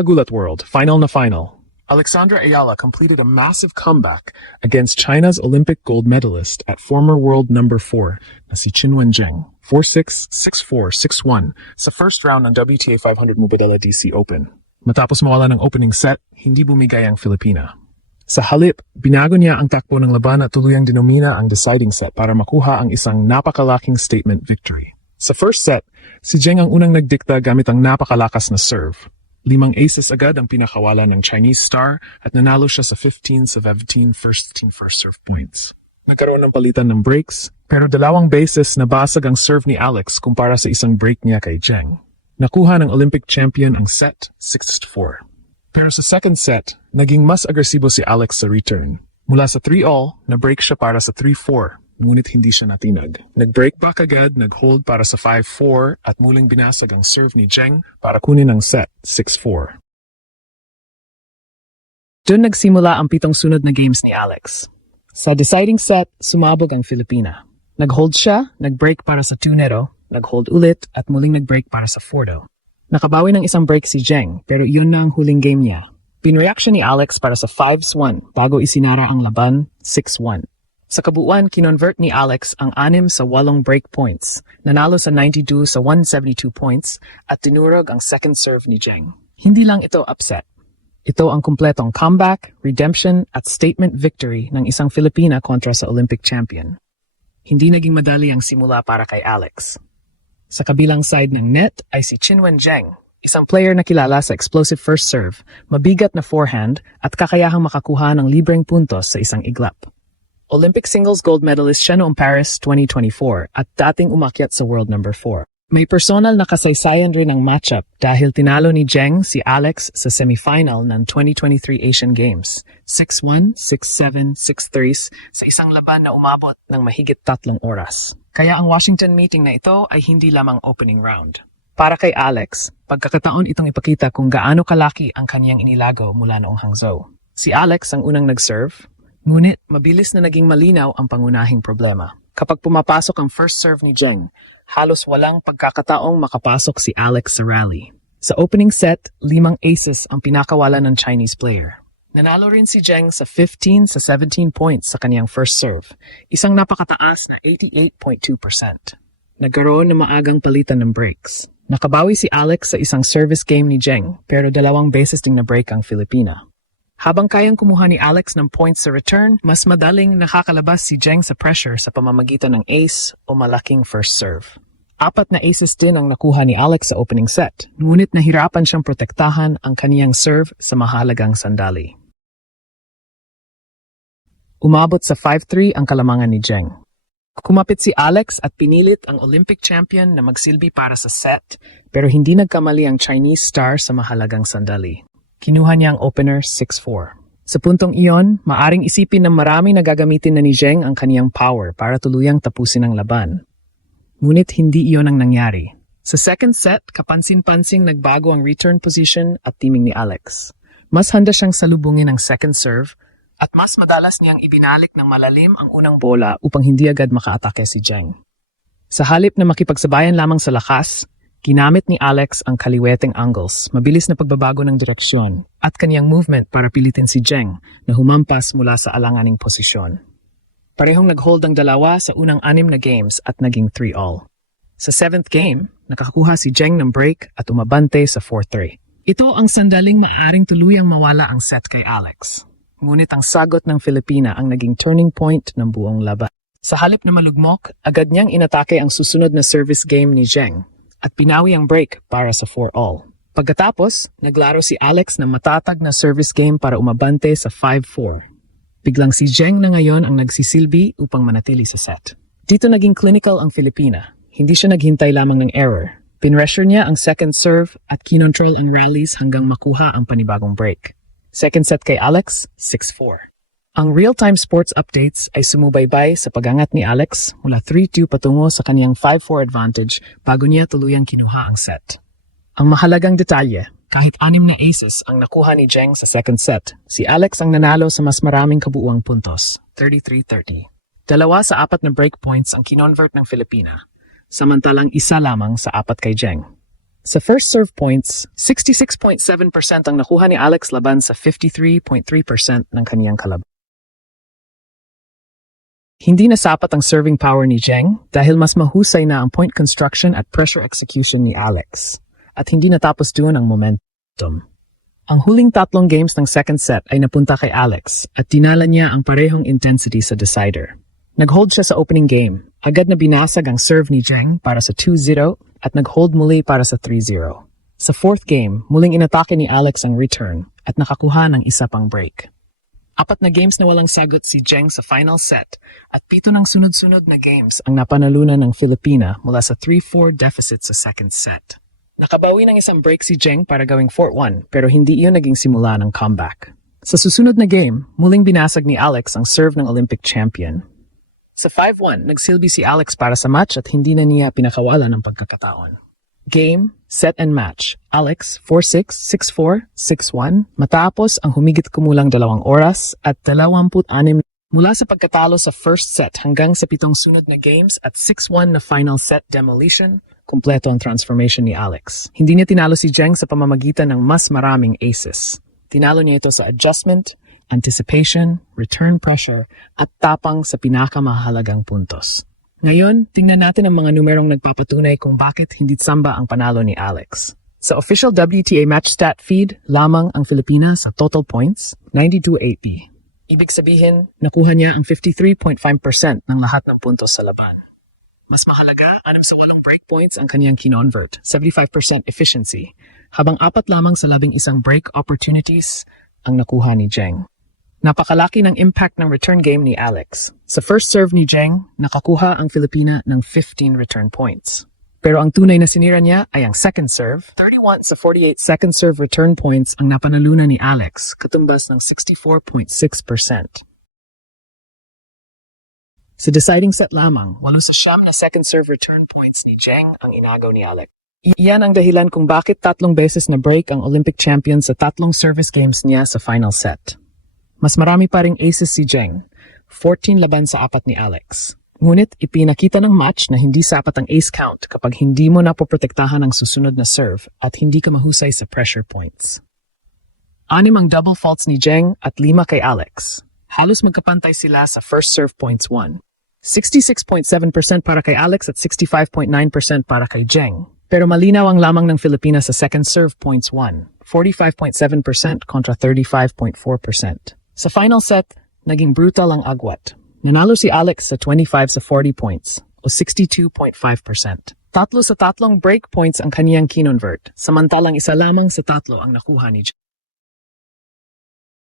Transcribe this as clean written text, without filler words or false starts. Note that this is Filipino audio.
Kagulat World, final na final. Alexandra Ayala completed a massive comeback against China's Olympic gold medalist at former world number 4 na si Qinwen Zheng, 4-6, 6-4, 6-1 sa first round ng WTA 500 Mubadala DC Open. Matapos mawala ng opening set, hindi bumigay ang Filipina. Sa halip, binago niya ang takbo ng laban at tuluyang dinomina ang deciding set para makuha ang isang napakalaking statement victory. Sa first set, si Zheng ang unang nagdikta gamit ang napakalakas na serve. 5 aces agad ang pinakawala ng Chinese star at nanalo siya sa 15-17 first serve points. Nagkaroon ng palitan ng breaks, pero 2 bases na basag ang serve ni Alex kumpara sa isang break niya kay Zheng. Nakuha ng Olympic champion ang set 6-4. Pero sa second set, naging mas agresibo si Alex sa return. Mula sa 3-all, na-break siya para sa 3-4. Ngunit hindi siya natinag. Nag-break back agad, nag-hold para sa 5-4 at muling binasag ang serve ni Zheng para kunin ang set, 6-4. Doon nagsimula ang 7 sunod na games ni Alex. Sa deciding set, sumabog ang Filipina. Nag-hold siya, nag-break para sa 2-0, nag-hold ulit at muling nag-break para sa 4-0. Nakabawi ng isang break si Zheng pero iyon na ang huling game niya. Pinreaction ni Alex para sa 5-1 bago isinara ang laban, 6-1. Sa kabuuan, kinonvert ni Alex ang 6 sa 8 break points, nanalo sa 92 sa 172 points, at tinurog ang second serve ni Zheng. Hindi lang ito upset. Ito ang kumpletong comeback, redemption, at statement victory ng isang Filipina kontra sa Olympic champion. Hindi naging madali ang simula para kay Alex. Sa kabilang side ng net ay si Qinwen Zheng, isang player na kilala sa explosive first serve, mabigat na forehand, at kakayahang makakuha ng libreng puntos sa isang iglap. Olympic singles gold medalist siya noong Paris 2024 at dating umakyat sa world number 4. May personal na kasaysayan rin ang matchup dahil tinalo ni Zheng si Alex sa semifinal ng 2023 Asian Games, 6-1, 6-7, 6-3 sa isang laban na umabot ng mahigit 3 oras. Kaya ang Washington meeting na ito ay hindi lamang opening round. Para kay Alex, pagkakataon itong ipakita kung gaano kalaki ang kaniyang inilago mula noong Hangzhou. Si Alex ang unang nag-serve, ngunit mabilis na naging malinaw ang pangunahing problema. Kapag pumapasok ang first serve ni Zheng, halos walang pagkakataong makapasok si Alex sa rally. Sa opening set, 5 aces ang pinakawala ng Chinese player. Nanalo rin si Zheng sa 15 sa 17 points sa kaniyang first serve, isang napakataas na 88.2%. Nagkaroon ng maagang palitan ng breaks. Nakabawi si Alex sa isang service game ni Zheng, pero 2 beses ding na-break ang Filipina. Habang kayang kumuha ni Alex ng points sa return, mas madaling nakakalabas si Zheng sa pressure sa pamamagitan ng ace o malaking first serve. 4 na aces din ang nakuha ni Alex sa opening set, ngunit nahirapan siyang protektahan ang kaniyang serve sa mahalagang sandali. Umabot sa 5-3 ang kalamangan ni Zheng. Kumapit si Alex at pinilit ang Olympic champion na magsilbi para sa set, pero hindi nagkamali ang Chinese star sa mahalagang sandali. Kinuha niya ang opener 6-4. Sa puntong iyon, maaring isipin ng marami na gagamitin na ni Zheng ang kaniyang power para tuluyang tapusin ang laban. Ngunit hindi iyon ang nangyari. Sa second set, kapansin-pansing nagbago ang return position at timing ni Alex. Mas handa siyang salubungin ang second serve at mas madalas niyang ibinalik ng malalim ang unang bola upang hindi agad makaatake si Zheng. Sa halip na makipagsabayan lamang sa lakas, ginamit ni Alex ang kaliweteng angles, mabilis na pagbabago ng direksyon, at kaniyang movement para pilitin si Zheng na humampas mula sa alanganing posisyon. Parehong nag-hold ang dalawa sa unang 6 na games at naging 3-all. Sa 7th game, nakakuha si Zheng ng break at umabante sa 4-3. Ito ang sandaling maaring tuluyang mawala ang set kay Alex. Ngunit ang sagot ng Filipina ang naging turning point ng buong laban. Sa halip na malugmok, agad niyang inatake ang susunod na service game ni Zheng at pinawi ang break para sa 4-all. Pagkatapos, naglaro si Alex ng matatag na service game para umabante sa 5-4. Biglang si Zheng na ngayon ang nagsisilbi upang manatili sa set. Dito naging clinical ang Filipina. Hindi siya naghintay lamang ng error. Pinressure niya ang second serve at kinontrol ang rallies hanggang makuha ang panibagong break. Second set kay Alex, 6-4. Ang real-time sports updates ay sumubaybay sa pagangat ni Alex mula 3-2 patungo sa kaniyang 5-4 advantage bago niya tuluyang kinuha ang set. Ang mahalagang detalye, kahit 6 na aces ang nakuha ni Zheng sa second set, si Alex ang nanalo sa mas maraming kabuuang puntos, 33-30. 2 sa 4 na break points ang kinonvert ng Filipina, samantalang 1 lamang sa 4 kay Zheng. Sa first serve points, 66.7% ang nakuha ni Alex laban sa 53.3% ng kaniyang kalaban. Hindi na sapat ang serving power ni Zheng dahil mas mahusay na ang point construction at pressure execution ni Alex. At hindi natapos doon ang momentum. Ang huling tatlong games ng second set ay napunta kay Alex at dinala niya ang parehong intensity sa decider. Nag-hold siya sa opening game. Agad na binasag ang serve ni Zheng para sa 2-0 at nag-hold muli para sa 3-0. Sa fourth game, muling inatake ni Alex ang return at nakakuha ng isa pang break. 4 na games na walang sagot si Zheng sa final set at 7 ng sunod-sunod na games ang napanalunan ng Filipina mula sa 3-4 deficit sa second set. Nakabawi ng isang break si Zheng para gawing 4-1 pero hindi iyon naging simula ng comeback. Sa susunod na game, muling binasag ni Alex ang serve ng Olympic champion. Sa 5-1, nagsilbi si Alex para sa match at hindi na niya pinakawala ng pagkakataon. Game, set and match. Alex, 4-6, 6-4, 6-1. Matapos ang humigit kumulang 2 oras at 26 mula sa pagkatalo sa first set hanggang sa 7 sunod na games at 6-1 na final set demolition, kumpleto ang transformation ni Alex. Hindi niya tinalo si Zheng sa pamamagitan ng mas maraming aces. Tinalo niya ito sa adjustment, anticipation, return pressure, at tapang sa pinakamahalagang puntos. Ngayon, tingnan natin ang mga numerong nagpapatunay kung bakit hindi samba ang panalo ni Alex. Sa official WTA match stat feed, lamang ang Pilipinas sa total points, 92-80. Ibig sabihin, nakuha niya ang 53.5% ng lahat ng puntos sa laban. Mas mahalaga, 6 sa 8 break points ang kanyang kinonvert, 75% efficiency, habang 4 lamang sa 11 break opportunities ang nakuha ni Zheng. Napakalaki ng impact ng return game ni Alex. Sa first serve ni Zheng, nakakuha ang Filipina ng 15 return points. Pero ang tunay na sinira niya ay ang second serve. 31 sa 48 second serve return points ang napanalunan ni Alex, katumbas ng 64.6%. Sa deciding set lamang, 8 sa 9 na second serve return points ni Zheng ang inagaw ni Alex. Iyan ang dahilan kung bakit 3 beses na break ang Olympic champion sa 3 service games niya sa final set. Mas marami pa ring aces si Zheng, 14 laban sa 4 ni Alex. Ngunit ipinakita ng match na hindi sapat ang ace count kapag hindi mo napoprotektahan ang susunod na serve at hindi ka mahusay sa pressure points. 6 ang double faults ni Zheng at 5 kay Alex. Halos magkapantay sila sa first serve points 1. 66.7% para kay Alex at 65.9% para kay Zheng. Pero malinaw ang lamang ng Pilipinas sa second serve points 1, 45.7% kontra 35.4%. Sa final set, naging brutal ang agwat. Nanalo si Alex sa 25 sa 40 points o 62.5%. 3 sa 3 break points ang kaniyang kinonvert, samantalang 1 lamang sa 3 ang nakuha ni Zheng.